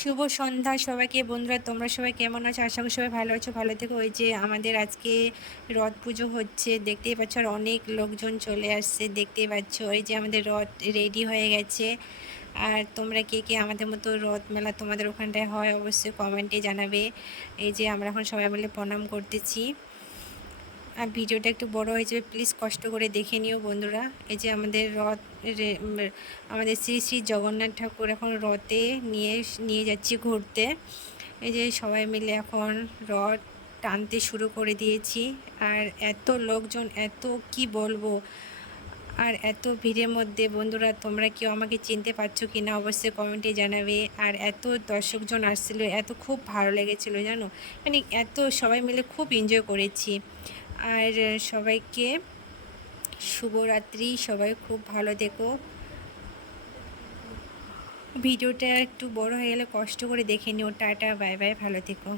শুভ সন্ধ্যা সবাইকে বন্ধুরা, তোমরা সবাই কেমন আছো? আশা করি সবাই ভালো আছো, ভালো থেকো। ওই যে আমাদের আজকে রথ পুজো হচ্ছে, দেখতেই পাচ্ছ, আর অনেক লোকজন চলে আসছে, দেখতেই পাচ্ছ। ওই যে আমাদের রথ রেডি হয়ে গেছে। আর তোমরা কে কে আমাদের মতো রথ মেলা তোমাদের ওখানটায় হয় অবশ্যই কমেন্টে জানাবে। এই যে আমরা এখন সবাই মিলে প্রণাম করতেছি। আর ভিডিওটা একটু বড় হয়ে যাবে, প্লিজ কষ্ট করে দেখে নিও বন্ধুরা। এই যে আমাদের রথ আমাদের শ্রী শ্রী জগন্নাথ ঠাকুর এখন রথে নিয়ে নিয়ে যাচ্ছি ঘুরতে। এই যে সবাই মিলে এখন রথ টানতে শুরু করে দিয়েছি। আর এত লোকজন, এত কি বলবো, আর এত ভিড়ের মধ্যে বন্ধুরা তোমরা কেউ আমাকে চিনতে পারছো কি না অবশ্যই কমেন্টে জানাবে। আর এত দর্শকজন আসছিল, এত খুব ভালো লেগেছিলো জানো, মানে এত সবাই মিলে খুব এনজয় করেছি। আর সবাইকে শুভরাত্রি, সবাই খুব ভালো দেখো। ভিডিওটা একটু বড় হয়ে গেলে কষ্ট করে দেখে নিও। টাটা, বাই বাই, ভালো থেকো।